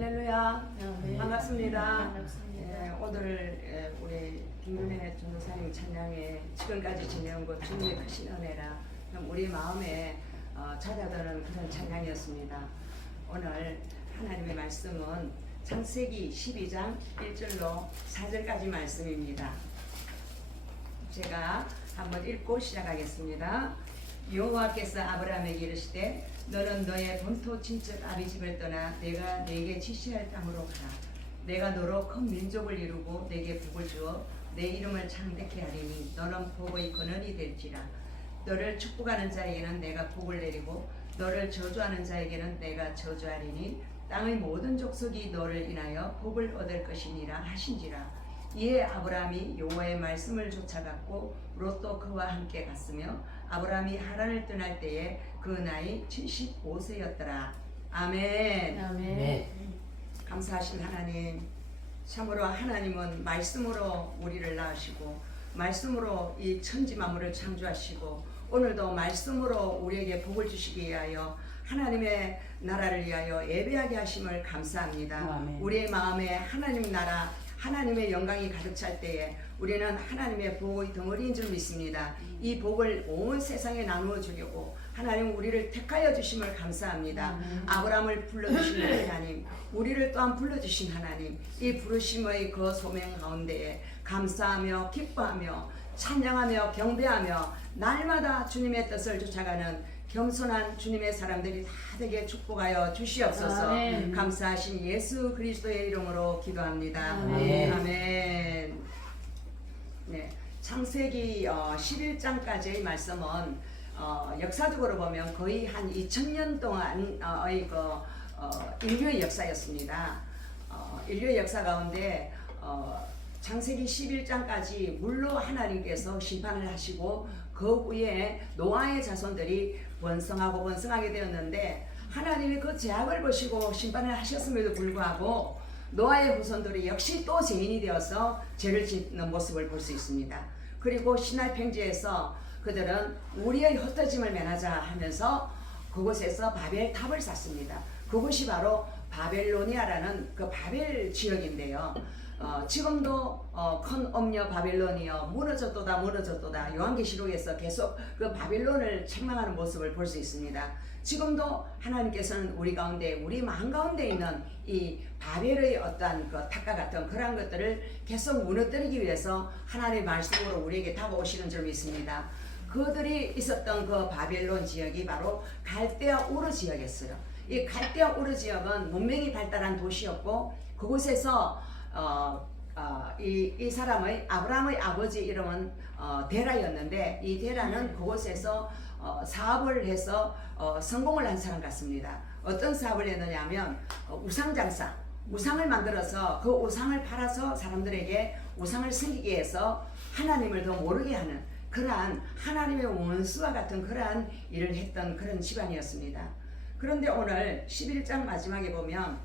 할렐루야. 네. 반갑습니다. 반갑습니다. 예, 오늘 우리 김윤혜 전도사님 찬양에 지금까지 지내온 것 주님의 크신 은혜라 우리 마음에 찾아드는 그런 찬양이었습니다. 오늘 하나님의 말씀은 창세기 12장 1절로 4절까지 말씀입니다. 제가 한번 읽고 시작하겠습니다. 여호와께서 아브라함에게 이르시되 너는 너의 본토 친척 아비집을 떠나 내가 네게 지시할 땅으로 가라. 내가 너로 큰 민족을 이루고 내게 복을 주어 내 이름을 창대케 하리니 너는 복의 근원이 될지라. 너를 축복하는 자에게는 내가 복을 내리고 너를 저주하는 자에게는 내가 저주하리니 땅의 모든 족속이 너를 인하여 복을 얻을 것이니라 하신지라. 이에 아브라함이 여호와의 말씀을 쫓아갔고 롯도 그와 함께 갔으며 아브라함이 하란을 떠날 때에 그 나이 75세였더라. 아멘. 아멘. 감사하신 하나님, 참으로 하나님은 말씀으로 우리를 낳으시고 말씀으로 이 천지 만물을 창조하시고 오늘도 말씀으로 우리에게 복을 주시기 위하여 하나님의 나라를 위하여 예배하게 하심을 감사합니다. 아멘. 우리의 마음에 하나님 나라 하나님의 영광이 가득 찰 때에 우리는 하나님의 복의 덩어리인 줄 믿습니다. 이 복을 온 세상에 나누어 주려고 하나님 우리를 택하여 주심을 감사합니다. 아브라함을 불러주신 하나님, 우리를 또한 불러주신 하나님, 이 부르심의 그 소명 가운데에 감사하며 기뻐하며 찬양하며 경배하며 날마다 주님의 뜻을 쫓아가는 겸손한 주님의 사람들이 다 되게 축복하여 주시옵소서. 아멘. 감사하신 예수 그리스도의 이름으로 기도합니다. 아멘. 아멘. 네, 창세기 11장까지의 말씀은 역사적으로 보면 거의 한 2000년 동안의 인류의 역사였습니다. 인류의 역사 가운데 창세기 11장까지 물로 하나님께서 심판을 하시고 그 후에 노아의 자손들이 번성하고 번성하게 되었는데 하나님이 그 죄악을 보시고 심판을 하셨음에도 불구하고 노아의 후손들이 역시 또 죄인이 되어서 죄를 짓는 모습을 볼 수 있습니다. 그리고 시나이 평지에서 그들은 우리의 흩어짐을 면하자 하면서 그곳에서 바벨탑을 쌓습니다. 그곳이 바로 바벨로니아라는 그 바벨 지역인데요. 지금도 큰 엄녀 바벨론이여 무너졌도다 요한계시록에서 계속 그 바벨론을 책망하는 모습을 볼 수 있습니다. 지금도 하나님께서는 우리 가운데 우리 마음 가운데 있는 이 바벨의 어떠한 그 탑과 같은 그러한 것들을 계속 무너뜨리기 위해서 하나님의 말씀으로 우리에게 다가오시는 줄 믿습니다. 그들이 있었던 그 바벨론 지역이 바로 갈대아 우르 지역이었어요. 이 갈대아 우르 지역은 문명이 발달한 도시였고 그곳에서 이 사람의 아브라함의 아버지 이름은 데라였는데 이 데라는 그곳에서 사업을 해서 성공을 한 사람 같습니다. 어떤 사업을 했느냐면 우상장사, 우상을 만들어서 그 우상을 팔아서 사람들에게 우상을 섬기게 해서 하나님을 더 모르게 하는 그러한 하나님의 원수와 같은 그러한 일을 했던 그런 집안이었습니다. 그런데 오늘 11장 마지막에 보면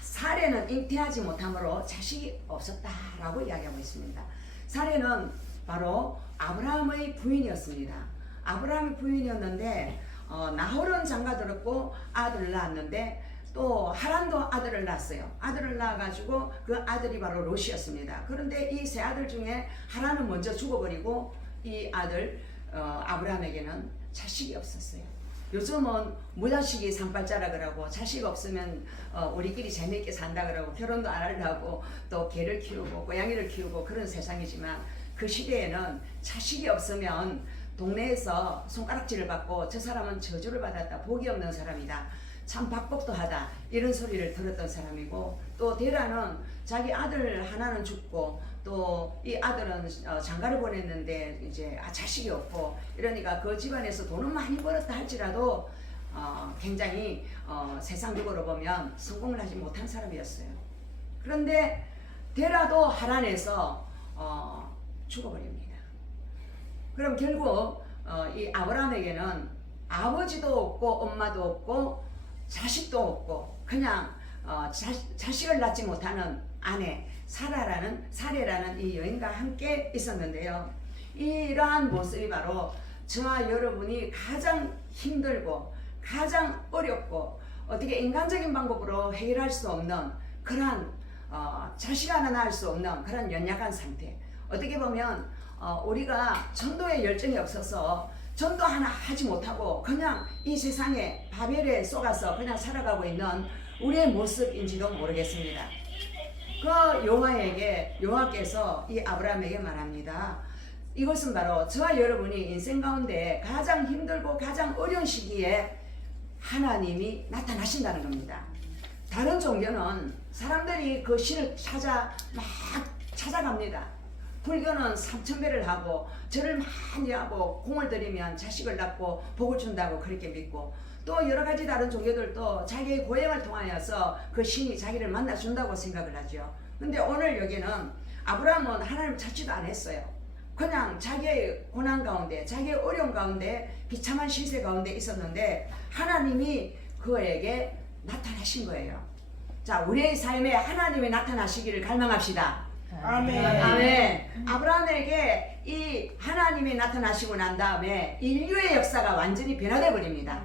사례는 잉태하지 못함으로 자식이 없었다라고 이야기하고 있습니다. 사례는 바로 아브라함의 부인이었습니다. 아브라함의 부인이었는데 나홀은 장가들었고 아들을 낳았는데 또 하란도 아들을 낳았어요. 아들을 낳아가지고 그 아들이 바로 롯이었습니다. 그런데 이 세 아들 중에 하란은 먼저 죽어버리고 이 아들 아브라함에게는 자식이 없었어요. 요즘은 무자식이 상팔자라 그러고 자식 없으면 우리끼리 재미있게 산다 그러고 결혼도 안 하려고 또 개를 키우고 고양이를 키우고 그런 세상이지만 그 시대에는 자식이 없으면 동네에서 손가락질을 받고 저 사람은 저주를 받았다, 복이 없는 사람이다, 참 박복도 하다 이런 소리를 들었던 사람이고 또 데라는 자기 아들 하나는 죽고 또 이 아들은 장가를 보냈는데 이제 자식이 없고 이러니까 그 집안에서 돈은 많이 벌었다 할지라도 굉장히 세상적으로 보면 성공을 하지 못한 사람이었어요. 그런데 데라도 하란에서 죽어버립니다. 그럼 결국 이 아브라함에게는 아버지도 없고 엄마도 없고 자식도 없고 그냥 자식을 낳지 못하는 아내 사례라는 이 여인과 함께 있었는데요. 이러한 모습이 바로 저와 여러분이 가장 힘들고 가장 어렵고 어떻게 인간적인 방법으로 해결할 수 없는 그러한 자식 하나 낳을 수 없는 그런 연약한 상태. 어떻게 보면 우리가 전도에 열정이 없어서 전도 하나 하지 못하고 그냥 이 세상에 바벨에 쏘가서 그냥 살아가고 있는 우리의 모습인지도 모르겠습니다. 그 여호와께서 이 아브라함에게 말합니다. 이것은 바로 저와 여러분이 인생 가운데 가장 힘들고 가장 어려운 시기에 하나님이 나타나신다는 겁니다. 다른 종교는 사람들이 그 신을 막 찾아갑니다. 불교는 3,000배를 하고 절을 많이 하고 공을 들이면 자식을 낳고 복을 준다고 그렇게 믿고, 또 여러 가지 다른 종교들도 자기의 고행을 통하여서 그 신이 자기를 만나준다고 생각을 하죠. 근데 오늘 여기는 아브라함은 하나님을 찾지도 않았어요. 그냥 자기의 고난 가운데, 자기의 어려움 가운데, 비참한 시세 가운데 있었는데 하나님이 그에게 나타나신 거예요. 자, 우리의 삶에 하나님이 나타나시기를 갈망합시다. 아멘. 아멘. 아브라함에게 이 하나님이 나타나시고 난 다음에 인류의 역사가 완전히 변화되어 버립니다.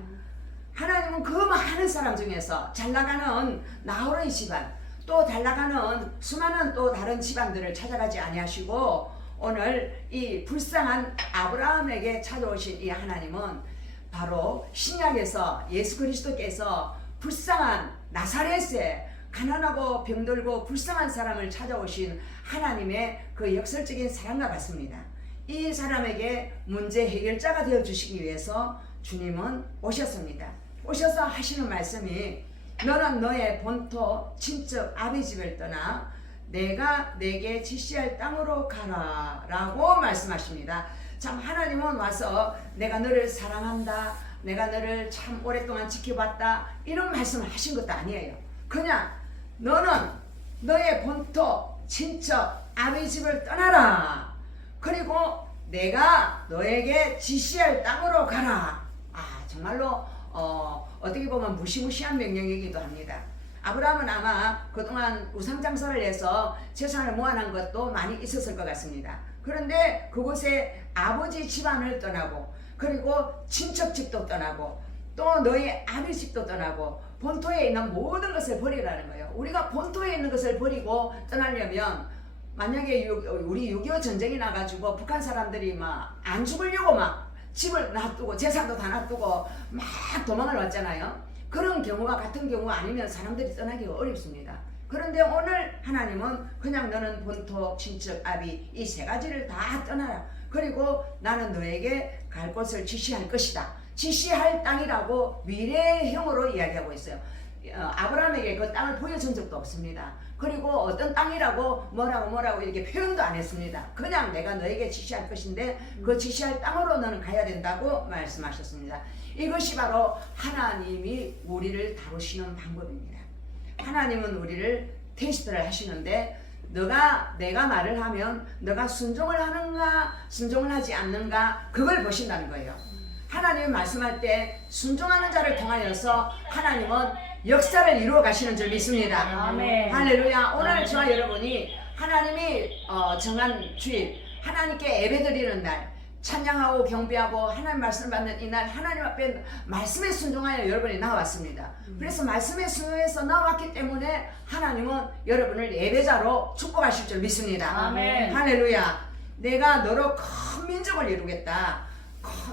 하나님은 그 많은 사람 중에서 잘 나가는 나홀의 집안, 또 잘 나가는 수많은 또 다른 집안들을 찾아가지 아니하시고 오늘 이 불쌍한 아브라함에게 찾아오신 이 하나님은 바로 신약에서 예수 그리스도께서 불쌍한 나사렛에 가난하고 병들고 불쌍한 사람을 찾아오신 하나님의 그 역설적인 사랑과 같습니다. 이 사람에게 문제 해결자가 되어 주시기 위해서 주님은 오셨습니다. 오셔서 하시는 말씀이 너는 너의 본토 친척 아비 집을 떠나 내가 내게 지시할 땅으로 가라 라고 말씀하십니다. 참 하나님은 와서 내가 너를 사랑한다, 내가 너를 참 오랫동안 지켜봤다 이런 말씀을 하신 것도 아니에요. 그냥 너는 너의 본토 친척 아비 집을 떠나라, 그리고 내가 너에게 지시할 땅으로 가라. 정말로 어떻게 보면 무시무시한 명령이기도 합니다. 아브라함은 아마 그동안 우상장사를 해서 재산을 모아놓은 것도 많이 있었을 것 같습니다. 그런데 그곳에 아버지 집안을 떠나고, 그리고 친척 집도 떠나고, 또 너의 아비 집도 떠나고 본토에 있는 모든 것을 버리라는 거예요. 우리가 본토에 있는 것을 버리고 떠나려면, 만약에 우리 6.25 전쟁이 나가지고 북한 사람들이 막 안 죽으려고 막 집을 놔두고 재산도 다 놔두고 막 도망을 왔잖아요. 그런 경우와 같은 경우 아니면 사람들이 떠나기가 어렵습니다. 그런데 오늘 하나님은 그냥 너는 본토, 친척, 아비 이 세 가지를 다 떠나라. 그리고 나는 너에게 갈 곳을 지시할 것이다. 지시할 땅이라고 미래형으로 이야기하고 있어요. 아브라함에게 그 땅을 보여준 적도 없습니다. 그리고 어떤 땅이라고 뭐라고 이렇게 표현도 안 했습니다. 그냥 내가 너에게 지시할 것인데 그 지시할 땅으로 너는 가야 된다고 말씀하셨습니다. 이것이 바로 하나님이 우리를 다루시는 방법입니다. 하나님은 우리를 테스트를 하시는데 내가 말을 하면 너가 순종을 하는가 순종을 하지 않는가 그걸 보신다는 거예요. 하나님이 말씀할 때 순종하는 자를 통하여서 하나님은 역사를 이루어 가시는 줄 믿습니다. 아멘. 할렐루야. 오늘 저와 여러분이 하나님이 정한 주일, 하나님께 예배드리는 날, 찬양하고 경배하고 하나님 말씀을 받는 이날, 하나님 앞에 말씀에 순종하여 여러분이 나왔습니다. 그래서 말씀에 순종해서 나왔기 때문에 하나님은 여러분을 예배자로 축복하실 줄 믿습니다. 아멘. 할렐루야. 내가 너로 큰 민족을 이루겠다.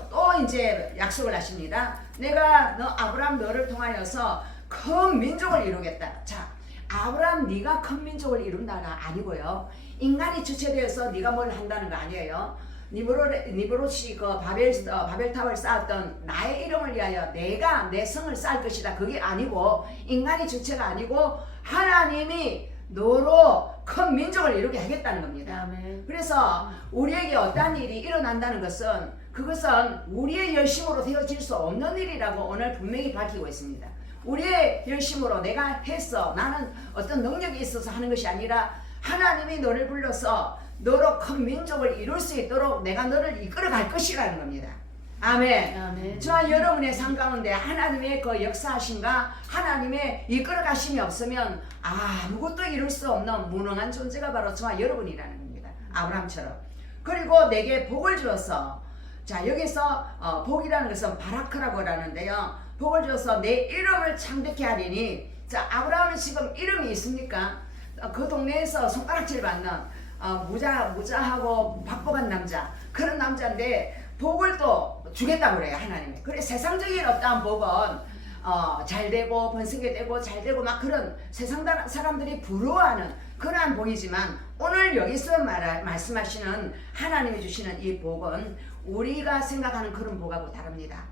또 이제 약속을 하십니다. 내가 아브라함 너를 통하여서 큰 민족을 이루겠다. 자, 아브라함 네가 큰 민족을 이룬다가 아니고요. 인간이 주체되어서 네가 뭘 한다는 거 아니에요. 니브롯이 그 바벨탑을 쌓았던 나의 이름을 위하여 내가 내 성을 쌓을 것이다. 그게 아니고 인간이 주체가 아니고 하나님이 너로 큰 민족을 이루게 하겠다는 겁니다. 아멘. 그래서 우리에게 어떠한 일이 일어난다는 것은 그것은 우리의 열심으로 되어질 수 없는 일이라고 오늘 분명히 밝히고 있습니다. 우리의 열심으로 내가 했어, 나는 어떤 능력이 있어서 하는 것이 아니라 하나님이 너를 불러서 너로 큰 민족을 이룰 수 있도록 내가 너를 이끌어 갈 것이라는 겁니다. 아멘. 아멘. 저와 여러분의 삶 가운데 하나님의 그 역사하심과 하나님의 이끌어 가심이 없으면 아무것도 이룰 수 없는 무능한 존재가 바로 저와 여러분이라는 겁니다. 아브라함처럼. 그리고 내게 복을 주어서, 자 여기서 복이라는 것은 바라크라고 하는데요. 복을 줘서 내 이름을 창대케 하리니. 자, 아브라함은 지금 이름이 있습니까? 그 동네에서 손가락질 받는 무자하고 바쁘간 남자, 그런 남자인데 복을 또 주겠다고 그래요, 하나님이. 그래, 세상적인 어떠한 복은 잘 되고 번성게 되고 잘 되고 막 그런 세상 사람들이 부러워하는 그러한 복이지만, 오늘 여기서 말씀하시는 하나님이 주시는 이 복은 우리가 생각하는 그런 복하고 다릅니다.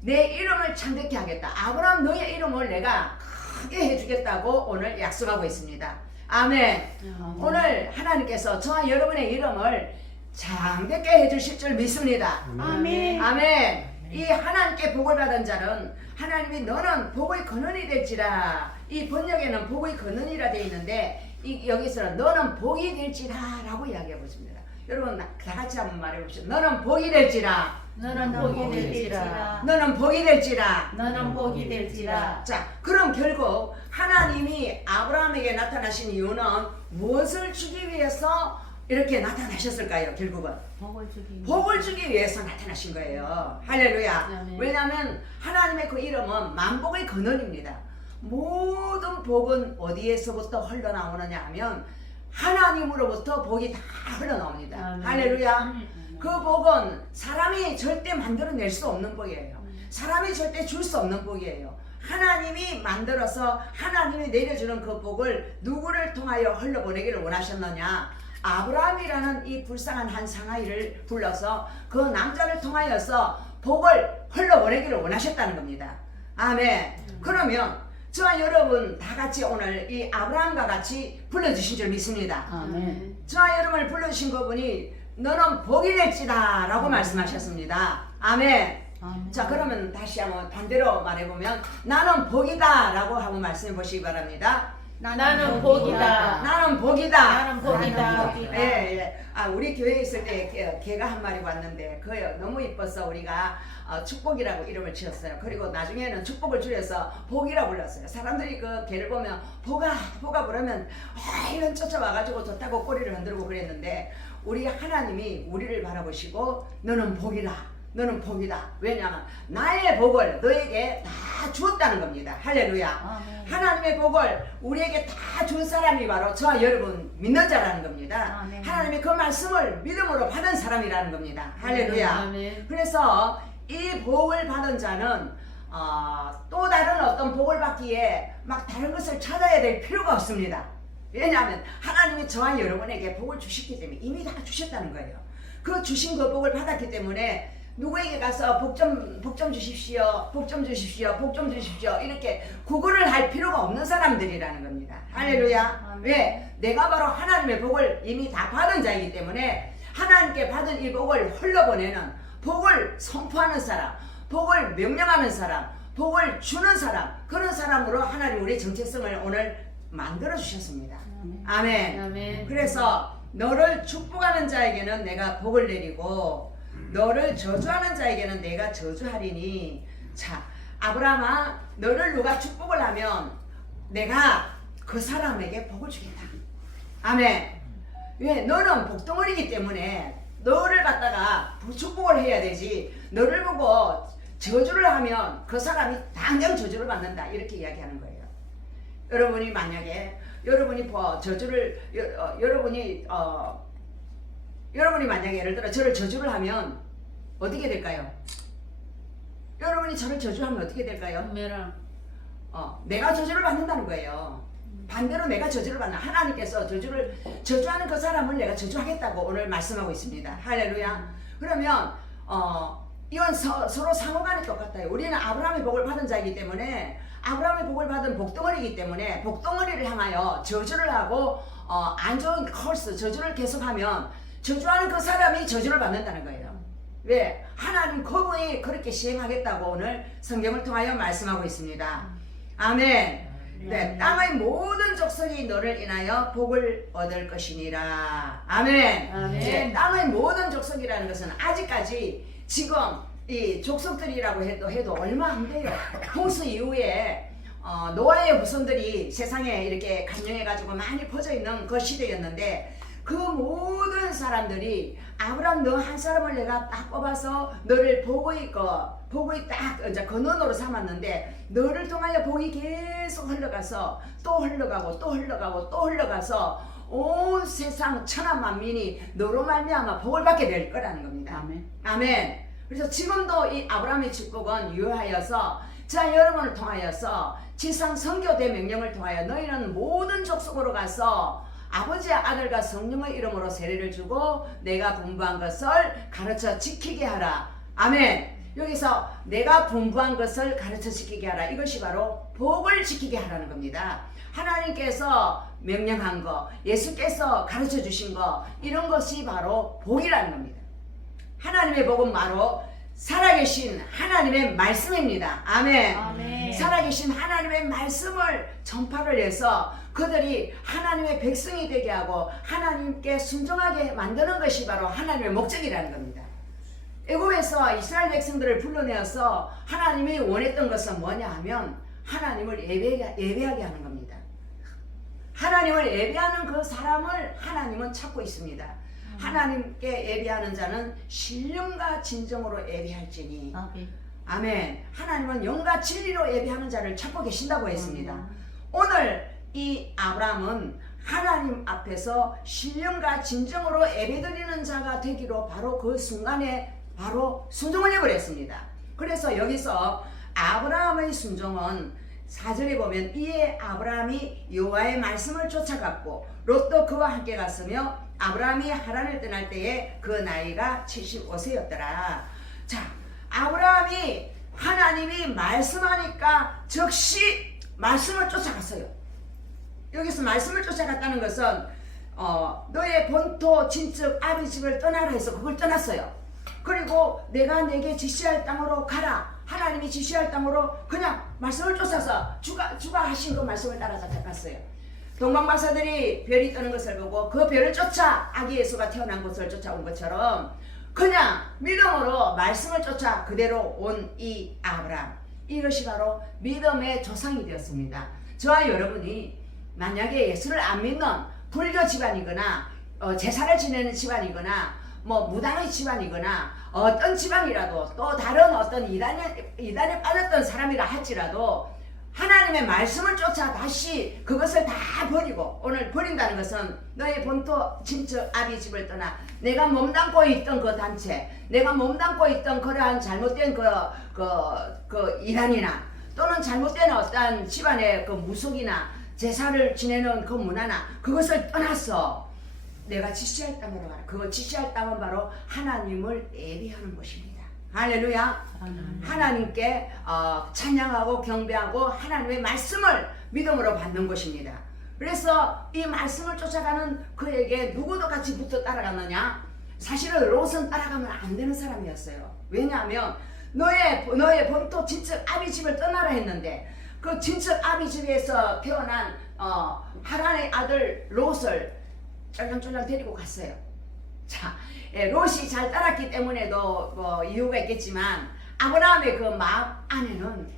내 이름을 창대케 하겠다. 아브라함, 너의 이름을 내가 크게 해주겠다고 오늘 약속하고 있습니다. 아멘. 오늘 하나님께서 저와 여러분의 이름을 창대케 해주실 줄 믿습니다. 아멘. 아멘. 이 하나님께 복을 받은 자는 하나님이 너는 복의 근원이 될지라, 이 번역에는 복의 근원이라 되어 있는데 여기서는 너는 복이 될지라 라고 이야기해 보십니다. 여러분 다 같이 한번 말해 봅시다. 너는 복이 될지라. 너는 복이 될지라. 너는 복이 될지라. 너는 복이 될지라. 자, 그럼 결국 하나님이 아브라함에게 나타나신 이유는 무엇을 주기 위해서 이렇게 나타나셨을까요? 결국은 복을 주기 위해서 나타나신 거예요. 할렐루야. 아멘. 왜냐하면 하나님의 그 이름은 만복의 근원입니다. 모든 복은 어디에서부터 흘러나오느냐 하면 하나님으로부터 복이 다 흘러나옵니다. 아멘. 할렐루야. 그 복은 사람이 절대 만들어낼 수 없는 복이에요. 사람이 절대 줄 수 없는 복이에요. 하나님이 만들어서 하나님이 내려주는 그 복을 누구를 통하여 흘러보내기를 원하셨느냐? 아브라함이라는 이 불쌍한 한 상아이를 불러서 그 남자를 통하여서 복을 흘러보내기를 원하셨다는 겁니다. 아멘. 그러면 저와 여러분 다 같이 오늘 이 아브라함과 같이 불러주신 줄 믿습니다. 아멘. 저와 여러분을 불러주신 그분이 너는 복이 될지다 라고 말씀하셨습니다. 아멘. 아멘. 자, 그러면 다시 한번 반대로 말해보면 나는 복이다 라고 한번 말씀해 보시기 바랍니다. 나는 복이다. 나는 복이다. 나는 복이다. 예, 예. 우리 교회에 있을 때 개가 한 마리 왔는데 그 너무 이뻐서 우리가 축복이라고 이름을 지었어요. 그리고 나중에는 축복을 줄여서 복이라고 불렀어요. 사람들이 그 개를 보면 복아 부르면 이런 쫓아와가지고 좋다고 꼬리를 흔들고 그랬는데, 우리 하나님이 우리를 바라보시고 너는 복이다. 너는 복이다. 왜냐하면 나의 복을 너에게 다 주었다는 겁니다. 할렐루야. 아멘. 하나님의 복을 우리에게 다 준 사람이 바로 저와 여러분 믿는 자라는 겁니다. 아멘. 하나님이 그 말씀을 믿음으로 받은 사람이라는 겁니다. 할렐루야. 아멘. 그래서 이 복을 받은 자는 또 다른 어떤 복을 받기에 막 다른 것을 찾아야 될 필요가 없습니다. 왜냐하면 하나님이 저와 여러분에게 복을 주셨기 때문에 이미 다 주셨다는 거예요. 그 주신 그 복을 받았기 때문에 누구에게 가서 복 좀 주십시오, 복 좀 주십시오, 복 좀 주십시오 이렇게 구걸을 할 필요가 없는 사람들이라는 겁니다. 할렐루야. 아멘. 왜? 내가 바로 하나님의 복을 이미 다 받은 자이기 때문에 하나님께 받은 이 복을 흘러보내는, 복을 선포하는 사람, 복을 명령하는 사람, 복을 주는 사람, 그런 사람으로 하나님 우리의 정체성을 오늘 만들어 주셨습니다. 아멘. 아멘. 그래서 너를 축복하는 자에게는 내가 복을 내리고 너를 저주하는 자에게는 내가 저주하리니. 자, 아브라함아, 너를 누가 축복을 하면 내가 그 사람에게 복을 주겠다. 아멘. 왜? 너는 복덩어리이기 때문에 너를 갖다가 축복을 해야 되지, 너를 보고 저주를 하면 그 사람이 당장 저주를 받는다 이렇게 이야기하는 거예요. 여러분이 만약에 여러분이 만약에 예를 들어 저를 저주를 하면 어떻게 될까요? 여러분이 저를 저주하면 어떻게 될까요? 메랑. 내가 저주를 받는다는 거예요. 반대로 내가 저주를 받는, 하나님께서 저주하는 그 사람을 내가 저주하겠다고 오늘 말씀하고 있습니다. 할렐루야. 그러면 이건 서로 상호간에 똑같아요. 우리는 아브라함의 복을 받은 자이기 때문에, 아브라함의 복을 받은 복덩어리이기 때문에 복덩어리를 향하여 저주를 하고 안 좋은 커스, 저주를 계속하면 저주하는 그 사람이 저주를 받는다는 거예요. 왜? 하나님 그분이 그렇게 시행하겠다고 오늘 성경을 통하여 말씀하고 있습니다. 아멘. 네, 땅의 모든 족속이 너를 인하여 복을 얻을 것이니라. 아멘. 아멘. 네, 땅의 모든 족속이라는 것은 아직까지 지금 이 족속들이라고 해도 얼마 안 돼요. 홍수 이후에 노아의 후손들이 세상에 이렇게 간영해가지고 많이 퍼져 있는 그 시대였는데, 그 모든 사람들이 아브라함 너 한 사람을 내가 딱 뽑아서 너를 복이 딱 이제 근원으로 삼았는데 너를 통하여 복이 계속 흘러가서 또 흘러가고 또 흘러가고 또 흘러가서 온 세상 천하 만민이 너로 말미암아 복을 받게 될 거라는 겁니다. 아멘. 아멘. 그래서 지금도 이 아브라함의 축복은 유효하여서 자 여러분을 통하여서 지상 선교대 명령을 통하여 너희는 모든 족속으로 가서 아버지의 아들과 성령의 이름으로 세례를 주고 내가 분부한 것을 가르쳐 지키게 하라. 아멘. 여기서 내가 분부한 것을 가르쳐 지키게 하라. 이것이 바로 복을 지키게 하라는 겁니다. 하나님께서 명령한 거, 예수께서 가르쳐 주신 거, 이런 것이 바로 복이라는 겁니다. 하나님의 복은 바로 살아계신 하나님의 말씀입니다. 아멘. 아멘. 살아계신 하나님의 말씀을 전파를 해서 그들이 하나님의 백성이 되게 하고 하나님께 순종하게 만드는 것이 바로 하나님의 목적이라는 겁니다. 애굽에서 이스라엘 백성들을 불러내어서 하나님이 원했던 것은 뭐냐 하면 하나님을 예배하게 하는 겁니다. 하나님을 예배하는 그 사람을 하나님은 찾고 있습니다. 하나님께 예배하는 자는 신령과 진정으로 예배할지니. 아멘. 아멘. 하나님은 영과 진리로 예배하는 자를 찾고 계신다고 했습니다. 오늘 이 아브라함은 하나님 앞에서 신령과 진정으로 예배드리는 자가 되기로 바로 그 순간에 바로 순종을 해버렸습니다. 그래서 여기서 아브라함의 순종은 4절에 보면 이에 아브라함이 여호와의 말씀을 쫓아갔고 롯도 그와 함께 갔으며 아브라함이 하란을 떠날 때에 그 나이가 75세였더라. 자, 아브라함이 하나님이 말씀하니까 즉시 말씀을 쫓아갔어요. 여기서 말씀을 쫓아갔다는 것은 너의 본토 친척 아비 집을 떠나라 해서 그걸 떠났어요. 그리고 내가 내게 지시할 땅으로 가라. 하나님이 지시할 땅으로 그냥 말씀을 쫓아서 주가 하신 그 말씀을 따라 갔어요. 동방박사들이 별이 뜨는 것을 보고 그 별을 쫓아 아기 예수가 태어난 곳을 쫓아온 것처럼 그냥 믿음으로 말씀을 쫓아 그대로 온 이 아브라함, 이것이 바로 믿음의 조상이 되었습니다. 저와 여러분이 만약에 예수를 안 믿는 불교 집안이거나 제사를 지내는 집안이거나 뭐 무당의 집안이거나 어떤 집안이라도 또 다른 어떤 이단에 빠졌던 사람이라 할지라도 하나님의 말씀을 쫓아 다시 그것을 다 버리고, 오늘 버린다는 것은 너의 본토 친척 아비 집을 떠나 내가 몸담고 있던 그 단체, 내가 몸담고 있던 그러한 잘못된 그 이단이나 또는 잘못된 어떤 집안의 그 무속이나 제사를 지내는 그 문화나 그것을 떠나서 내가 지시할 땅으로 가라. 그 지시할 땅은 바로 하나님을 예배하는 곳입니다. 할렐루야. 하나님께 찬양하고 경배하고 하나님의 말씀을 믿음으로 받는 것입니다. 그래서 이 말씀을 쫓아가는 그에게 누구도 같이 붙어 따라갔느냐? 사실은 롯은 따라가면 안 되는 사람이었어요. 왜냐하면 너의 본토 친척 아비 집을 떠나라 했는데 그 친척 아비 집에서 태어난 하란의 아들 롯을 쫄랑쫄랑 데리고 갔어요. 자, 롯이 잘 따랐기 때문에도 뭐 이유가 있겠지만 아브라함의 그 마음 안에는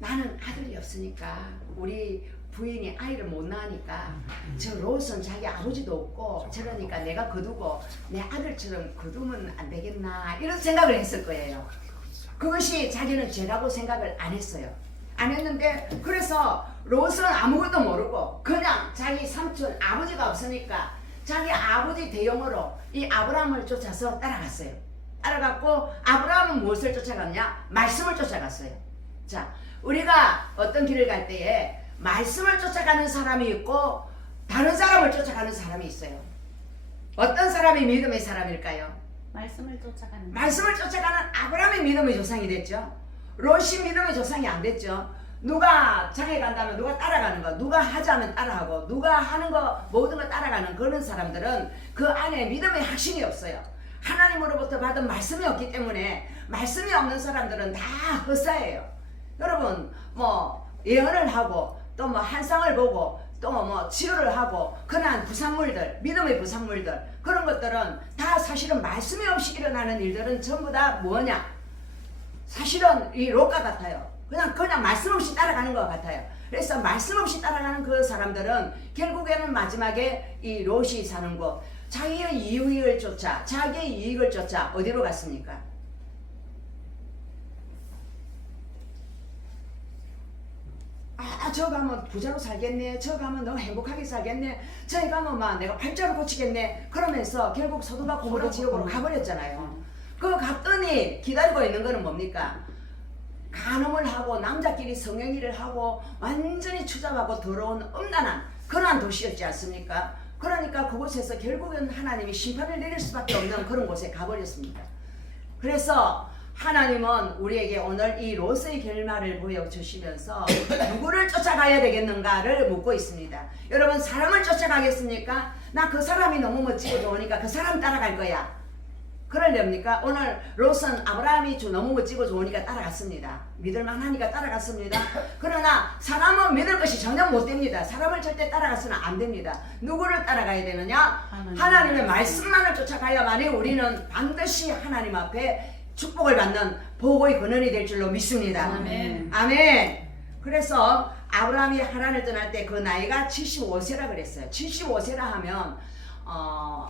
나는 아들이 없으니까 우리 부인이 아이를 못 낳으니까 저 롯은 자기 아버지도 없고 저러니까 내가 거두고 내 아들처럼 거두면 안 되겠나 이런 생각을 했을 거예요. 그것이 자기는 죄라고 생각을 안 했어요. 안 했는데 그래서 롯은 아무것도 모르고 그냥 자기 삼촌 아버지가 없으니까 자기 아버지 대용으로 이 아브라함을 쫓아서 따라갔어요. 따라갔고 아브라함은 무엇을 쫓아갔냐? 말씀을 쫓아갔어요. 자, 우리가 어떤 길을 갈 때에 말씀을 쫓아가는 사람이 있고 다른 사람을 쫓아가는 사람이 있어요. 어떤 사람이 믿음의 사람일까요? 말씀을 쫓아가는 아브라함이 믿음의 조상이 됐죠. 롯이 믿음의 조상이 안 됐죠. 누가 장에 간다면 누가 따라가는 거, 누가 하자면 따라하고 누가 하는 거 모든 거 따라가는 그런 사람들은 그 안에 믿음의 확신이 없어요. 하나님으로부터 받은 말씀이 없기 때문에 말씀이 없는 사람들은 다 헛사예요. 여러분 뭐 예언을 하고 또 뭐 한상을 보고 또 뭐 치료를 하고 그러한 부산물들, 믿음의 부산물들 그런 것들은 다 사실은 말씀이 없이 일어나는 일들은 전부 다 뭐냐? 사실은 이 롯과 같아요. 그냥 말씀 없이 따라가는 것 같아요. 그래서 말씀 없이 따라가는 그 사람들은 결국에는 마지막에 이 롯이 사는 곳, 자기의 이익을 쫓아, 자기의 이익을 쫓아 어디로 갔습니까? 저 가면 부자로 살겠네, 저 가면 너무 행복하게 살겠네, 저기 가면 막 내가 팔자로 고치겠네, 그러면서 결국 소돔과 고모라 지역으로 가버렸잖아요. 그 갔더니 기다리고 있는 거는 뭡니까? 간음을 하고 남자끼리 성행위를 하고 완전히 추잡하고 더러운 음란한 그러한 도시였지 않습니까? 그러니까 그곳에서 결국은 하나님이 심판을 내릴 수밖에 없는 그런 곳에 가버렸습니다. 그래서 하나님은 우리에게 오늘 이 롯의 결말을 보여주시면서 누구를 쫓아가야 되겠는가를 묻고 있습니다. 여러분, 사람을 쫓아가겠습니까? 나 그 사람이 너무 멋지고 좋으니까 그 사람 따라갈 거야. 그러렵니까? 오늘 롯은 아브라함이 너무 멋지고 좋으니까 따라갔습니다. 믿을만하니까 따라갔습니다. 그러나 사람은 믿을 것이 전혀 못 됩니다. 사람을 절대 따라가서는 안 됩니다. 누구를 따라가야 되느냐? 하나님의 말씀만을 쫓아가야만이 우리는 반드시 하나님 앞에 축복을 받는 복의 근원이 될 줄로 믿습니다. 아멘. 아멘. 그래서 아브라함이 하란을 떠날 때 그 나이가 75세라 그랬어요. 75세라 하면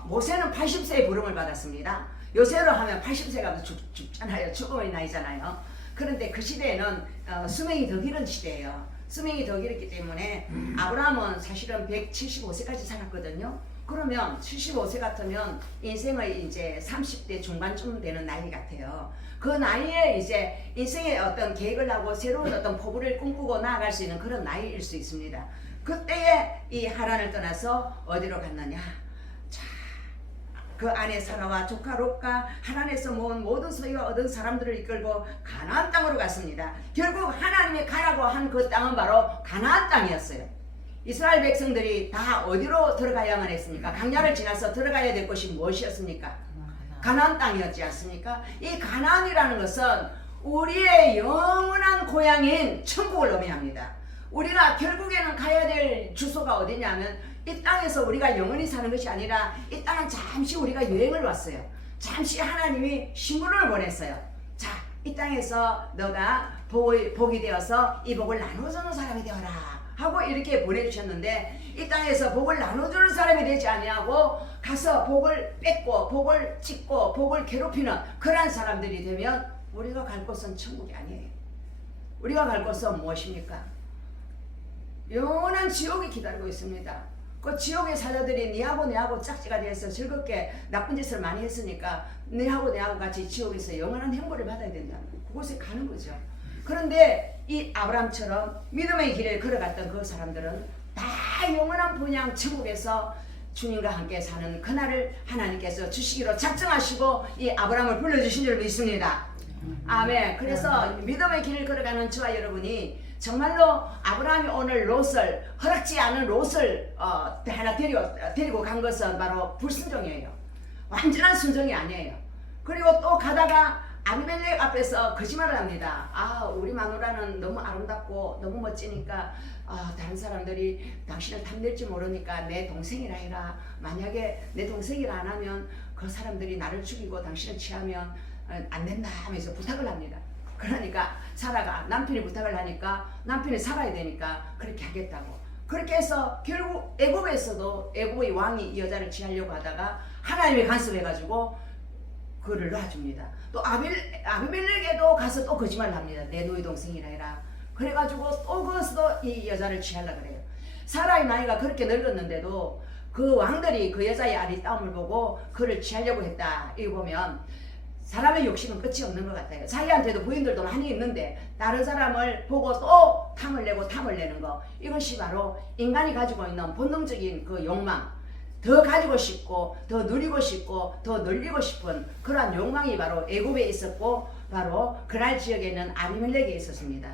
모세는 80세의 부름을 받았습니다. 요새로 하면 80세가 죽잖아요. 죽음의 나이잖아요. 그런데 그 시대에는 수명이 더 길은 시대예요. 수명이 더 길었기 때문에 아브라함은 사실은 175세까지 살았거든요. 그러면 75세 같으면 인생의 이제 30대 중반쯤 되는 나이 같아요. 그 나이에 이제 인생의 어떤 계획을 하고 새로운 어떤 포부를 꿈꾸고 나아갈 수 있는 그런 나이일 수 있습니다. 그때에 이 하란을 떠나서 어디로 갔느냐? 그 안에 사라와 조카 롯과 하란에서 모은 모든 소유와 얻은 사람들을 이끌고 가나안 땅으로 갔습니다. 결국 하나님이 가라고 한 그 땅은 바로 가나안 땅이었어요. 이스라엘 백성들이 다 어디로 들어가야만 했습니까? 강야를 지나서 들어가야 될 곳이 무엇이었습니까? 가나안 땅이었지 않습니까? 이 가나안이라는 것은 우리의 영원한 고향인 천국을 의미합니다. 우리가 결국에는 가야 될 주소가 어디냐면 이 땅에서 우리가 영원히 사는 것이 아니라 이 땅은 잠시 우리가 여행을 왔어요. 잠시 하나님이 신부를 보냈어요. 자, 이 땅에서 너가 복이 되어서 이 복을 나눠주는 사람이 되어라 하고 이렇게 보내주셨는데, 이 땅에서 복을 나눠주는 사람이 되지 아니하고 가서 복을 뺏고 복을 찢고 복을 괴롭히는 그러한 사람들이 되면 우리가 갈 곳은 천국이 아니에요. 우리가 갈 곳은 무엇입니까? 영원한 지옥이 기다리고 있습니다. 그 지옥의 사자들이 니하고 내하고 짝지가 돼서 즐겁게 나쁜 짓을 많이 했으니까 니하고 내하고 같이 지옥에서 영원한 형벌을 받아야 된다는 거예요. 그곳에 가는 거죠. 그런데 이 아브라함처럼 믿음의 길을 걸어갔던 그 사람들은 다 영원한 분양 천국에서 주님과 함께 사는 그날을 하나님께서 주시기로 작정하시고 이 아브라함을 불러주신 줄 믿습니다. 아멘. 그래서 믿음의 길을 걸어가는 저와 여러분이 정말로 아브라함이 오늘 롯을, 허락지 않은 롯을 하나 데리고 간 것은 바로 불순종이에요. 완전한 순종이 아니에요. 그리고 또 가다가 아비멜렉 앞에서 거짓말을 합니다. 우리 마누라는 너무 아름답고 너무 멋지니까 다른 사람들이 당신을 탐낼지 모르니까 내 동생이라 해라. 만약에 내 동생이라 안 하면 그 사람들이 나를 죽이고 당신을 취하면 안 된다 하면서 부탁을 합니다. 그러니까 사라가 남편이 부탁을 하니까 남편이 살아야 되니까 그렇게 하겠다고. 그렇게 해서 결국 애굽에서도 애굽의 왕이 이 여자를 취하려고 하다가 하나님이 간섭해가지고 그를 놔줍니다. 또 아비멜렉에도 가서 또 거짓말을 합니다. 내 너희 동생이라 해라. 그래가지고 또 거기서도 이 여자를 취하려고 그래요. 사라의 나이가 그렇게 늙었는데도 그 왕들이 그 여자의 아리따움을 보고 그를 취하려고 했다. 이거 보면 사람의 욕심은 끝이 없는 것 같아요. 자기한테도 부인들도 많이 있는데 다른 사람을 보고 또 탐을 내는 거, 이것이 바로 인간이 가지고 있는 본능적인 그 욕망, 더 가지고 싶고 더 누리고 싶고 더 늘리고 싶은 그러한 욕망이 바로 애굽에 있었고 바로 그날 지역에 있는 아비멜렉에 있었습니다.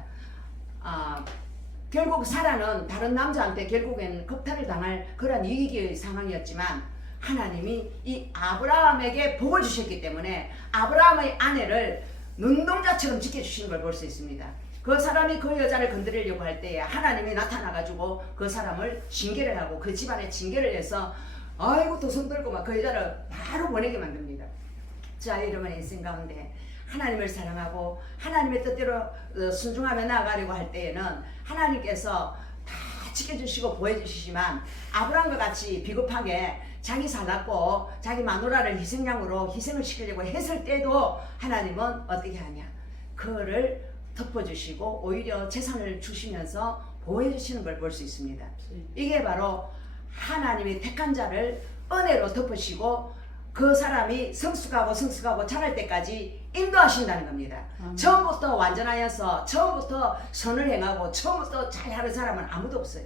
결국 사라는 다른 남자한테 결국에는 겁탈을 당할 그런 위기의 상황이었지만 하나님이 이 아브라함에게 복을 주셨기 때문에 아브라함의 아내를 눈동자처럼 지켜주시는 걸 볼 수 있습니다. 그 사람이 그 여자를 건드리려고 할 때에 하나님이 나타나가지고 그 사람을 징계를 하고 그 집안에 징계를 해서 아이고 또 손들고 막 그 여자를 바로 보내게 만듭니다. 자, 여러분의 인생 가운데 하나님을 사랑하고 하나님의 뜻대로 순종하며 나아가려고 할 때에는 하나님께서 다 지켜주시고 보여주시지만 아브라함과 같이 비겁하게 자기 살랐고 자기 마누라를 희생양으로 희생을 시키려고 했을 때도 하나님은 어떻게 하냐, 그를 덮어주시고 오히려 재산을 주시면서 보호해주시는 걸 볼 수 있습니다. 이게 바로 하나님이 택한 자를 은혜로 덮으시고 그 사람이 성숙하고 자랄 때까지 인도하신다는 겁니다. 처음부터 완전하여서 처음부터 선을 행하고 처음부터 잘하는 사람은 아무도 없어요.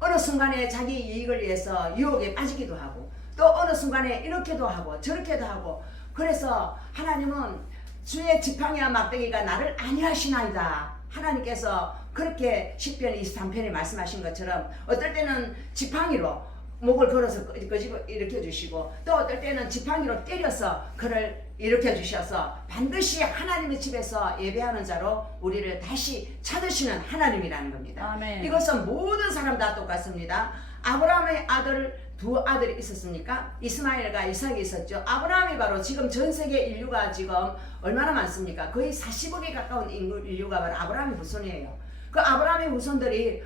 어느 순간에 자기 이익을 위해서 유혹에 빠지기도 하고 또 어느 순간에 이렇게도 하고 저렇게도 하고, 그래서 하나님은 주의 지팡이와 막대기가 나를 안위하시나이다. 하나님께서 그렇게 시편 23편에 말씀하신 것처럼 어떨 때는 지팡이로 목을 걸어서 끄집어 일으켜 주시고 또 어떨 때는 지팡이로 때려서 그를 일으켜 주셔서 반드시 하나님의 집에서 예배하는 자로 우리를 다시 찾으시는 하나님이라는 겁니다. 아멘. 이것은 모든 사람 다 똑같습니다. 아브라함의 두 아들이 있었습니까? 이스마엘과 이삭이 있었죠. 아브라함이 바로 지금 전 세계 인류가 지금 얼마나 많습니까? 거의 40억에 가까운 인류가 바로 아브라함의 후손이에요. 그 아브라함의 후손들이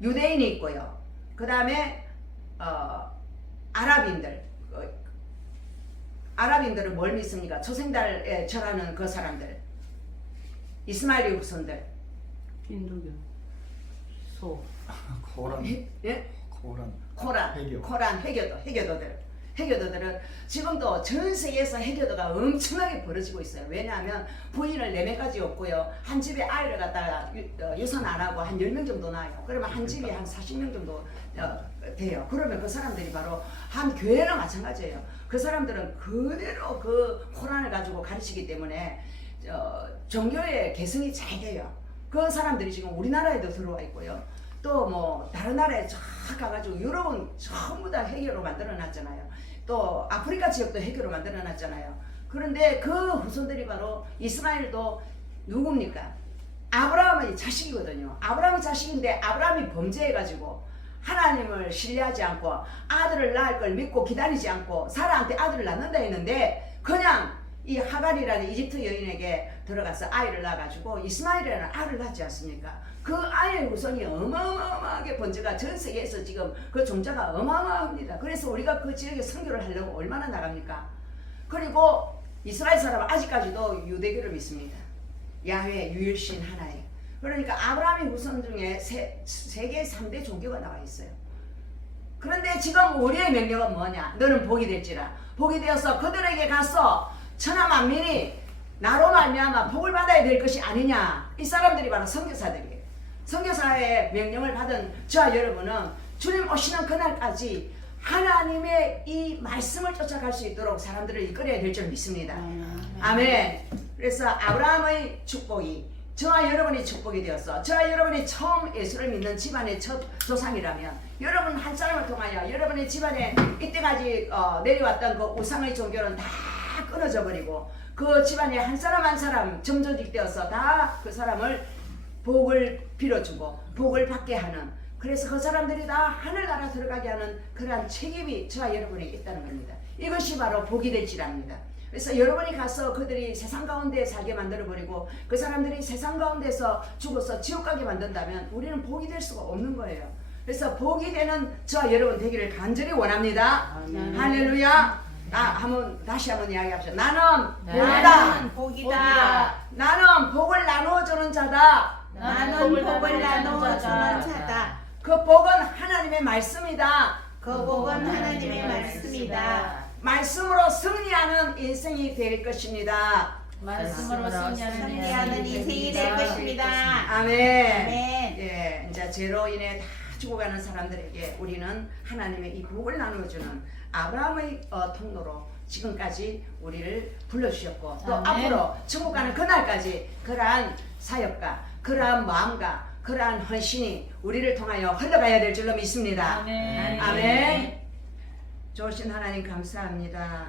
유대인이 있고요. 그 다음에 아랍인들은 뭘 믿습니까? 초생달에 절하는 그 사람들, 이스마엘의 후손들. 힌두교, 소, 코란, 예? 해교. 코란, 해교도들은 지금도 전 세계에서 해교도가 엄청나게 벌어지고 있어요. 왜냐하면 부인을 4명까지 없고요. 한 집에 아이를 갖다가 유산 안 하고 한 10명 정도 나요. 그러면 한 집이 한 40명 정도 돼요. 그러면 그 사람들이 바로 한 교회랑 마찬가지예요. 그 사람들은 그대로 그 코란을 가지고 가르치기 때문에 종교의 개성이 잘 돼요. 그 사람들이 지금 우리나라에도 들어와 있고요. 또 뭐 다른 나라에 쫙 가가지고 유럽은 전부 다 해교로 만들어놨잖아요. 또 아프리카 지역도 해교로 만들어놨잖아요. 그런데 그 후손들이 바로 이스마엘도 누굽니까? 아브라함의 자식이거든요. 아브라함의 자식인데 아브라함이 범죄해가지고 하나님을 신뢰하지 않고 아들을 낳을 걸 믿고 기다리지 않고 사라한테 아들을 낳는다 했는데 그냥 이 하갈이라는 이집트 여인에게 들어가서 아이를 낳아가지고 이스마엘이라는 아이를 낳지 않습니까? 그 아이의 후손이 어마어마하게 번제가 전 세계에서 지금 그 종자가 어마어마합니다. 그래서 우리가 그 지역에 선교를 하려고 얼마나 나갑니까? 그리고 이스라엘 사람은 아직까지도 유대교를 믿습니다. 야훼 유일신 하나님. 그러니까 아브라함의 후손 중에 세계 3대 종교가 나와 있어요. 그런데 지금 우리의 명령은 뭐냐? 너는 복이 될지라. 복이 되어서 그들에게 가서 천하 만민이 나로 말미암아 복을 받아야 될 것이 아니냐. 이 사람들이 바로 선교사들이에요. 선교사의 명령을 받은 저와 여러분은 주님 오시는 그날까지 하나님의 이 말씀을 쫓아갈 수 있도록 사람들을 이끌어야 될 줄 믿습니다. 아멘. 그래서 아브라함의 축복이 저와 여러분의 축복이 되어서 저와 여러분이 처음 예수를 믿는 집안의 첫 조상이라면 여러분 한 사람을 통하여 여러분의 집안에 이때까지 내려왔던 그 우상의 종교는 다 끊어져 버리고 그 집안에 한 사람 한 사람 점조직되어서 다 그 사람을 복을 빌어주고 복을 받게 하는, 그래서 그 사람들이 다 하늘나라 들어가게 하는 그러한 책임이 저와 여러분에게 있다는 겁니다. 이것이 바로 복이 될지랍니다. 그래서 여러분이 가서 그들이 세상 가운데 살게 만들어버리고 그 사람들이 세상 가운데서 죽어서 지옥 가게 만든다면 우리는 복이 될 수가 없는 거예요. 그래서 복이 되는 저와 여러분 되기를 간절히 원합니다. 할렐루야. 다시 한번 이야기합시다. 나는 복이다. 복이다. 나는 복을 나누어주는 자다. 나는 복을 나누어 주는 자다. 그 복은 하나님의 말씀이다. 그 복은 하나님의 말씀이다. 말씀으로 승리하는 인생이 될 것입니다. 말씀으로 승리하는 인생이 될 것입니다. 아멘. 아멘. 예, 이제 죄로 인해 다 죽어가는 사람들에게 우리는 하나님의 이 복을 나누어주는 아브라함의 통로로 지금까지 우리를 불러주셨고 또 아멘. 앞으로 천국 가는 그날까지 그러한 사역과 그러한 마음과 그러한 헌신이 우리를 통하여 흘러가야 될 줄로 믿습니다. 아멘. 아멘. 좋으신 하나님 감사합니다.